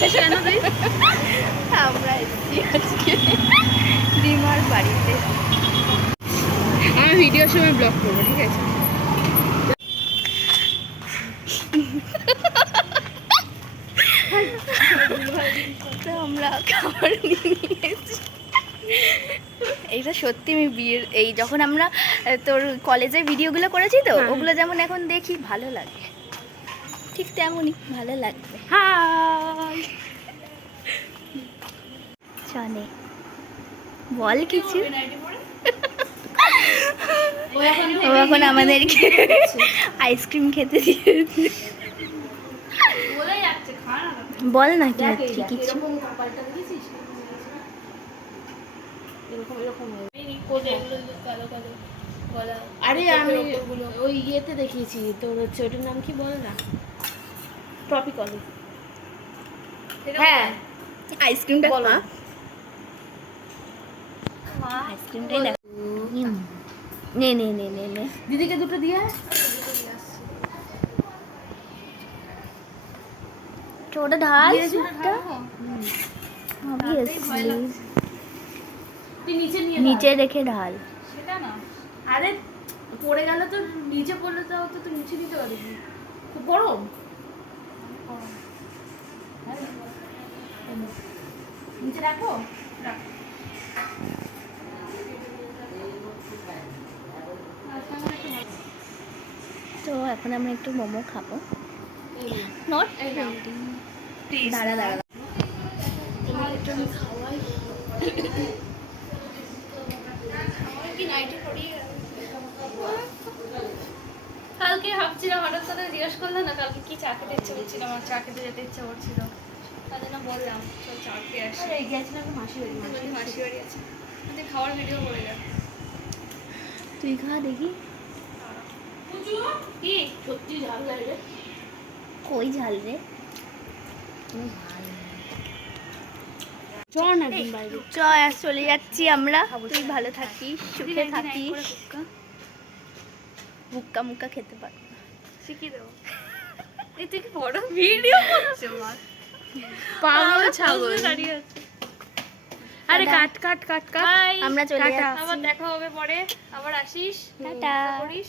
এসেছিস কেন তুই? আমরা এসেছি আজকে রিমার বাড়িতে। আমি ভিডিওর সময় ব্লগ করবো, ঠিক আছে? তো আমরা খাবার নিয়ে নিয়েছি। এইটা সত্যি আমি বিয়ের এই যখন আমরা তোর কলেজের ভিডিওগুলো করেছি তো, ওগুলো যেমন এখন দেখি ভালো লাগে, ঠিক তেমনই ভালো লাগবে। হাই, চলে বল কিছু। ও এখন আমাদেরকে আইসক্রিম খেতে দিয়েছে। বল না কি হচ্ছে কিছু। আরে আমি ওই ইয়েতে দেখিয়েছি তোর হচ্ছে, ওটার নাম কি বল না? ট্রপিকল। হ্যাঁ, আইসক্রিমটা বলো। আইসক্রিমটাই দেখ। নে নে নে নে নে দিদিকে দুটো দিয়ে ওটা ঢাল স্যুপটা। অবভিয়াসলি তুই নিচে নিয়ে নিচে রেখে ঢাল। সেটা না, আরে পড়ে গেল তো, নিচে পড়লে তো তুই নিচে নিতে পারবি। খুব গরম, নিচে রাখো। তো এখন আমরা একটু মোমো খাবো। নট দাঁড়া দাঁড়া কালকে ভাবছিলাম, হঠাৎ করে জিজ্ঞেস করলে না কালকে কি চা খেতে ইচ্ছে করছিল, আমার চা খেতে যেতে ইচ্ছে করছিল, তাই জন্য বললাম চল চা খেয়ে আসি। গেছিলাম মাসি বাড়ি, মাসি বাড়ি আছে, তুই খাওয়ার ভিডিও করে যা। তুই খা দেখি। কি সত্যি ঝাল লাগে। কই ঝাল রে? চল না একদিন বাইরে। চলে যাচ্ছি আমরা। তুই ভালো থাকিস, সুখে থাকিস। হুক্কা মুক্কা খেতে পারবো না। শিখিয়ে দেবো। এই তুই কি বড় ভিডিও করছো? পাগল ছাগল দাঁড়িয়ে আছে। আরে কাট কাট কাট কাট। আমরা চলে টাটা। যাচ্ছি। আবার দেখা হবে পরে, আবার আসিস, টাটা। করিস।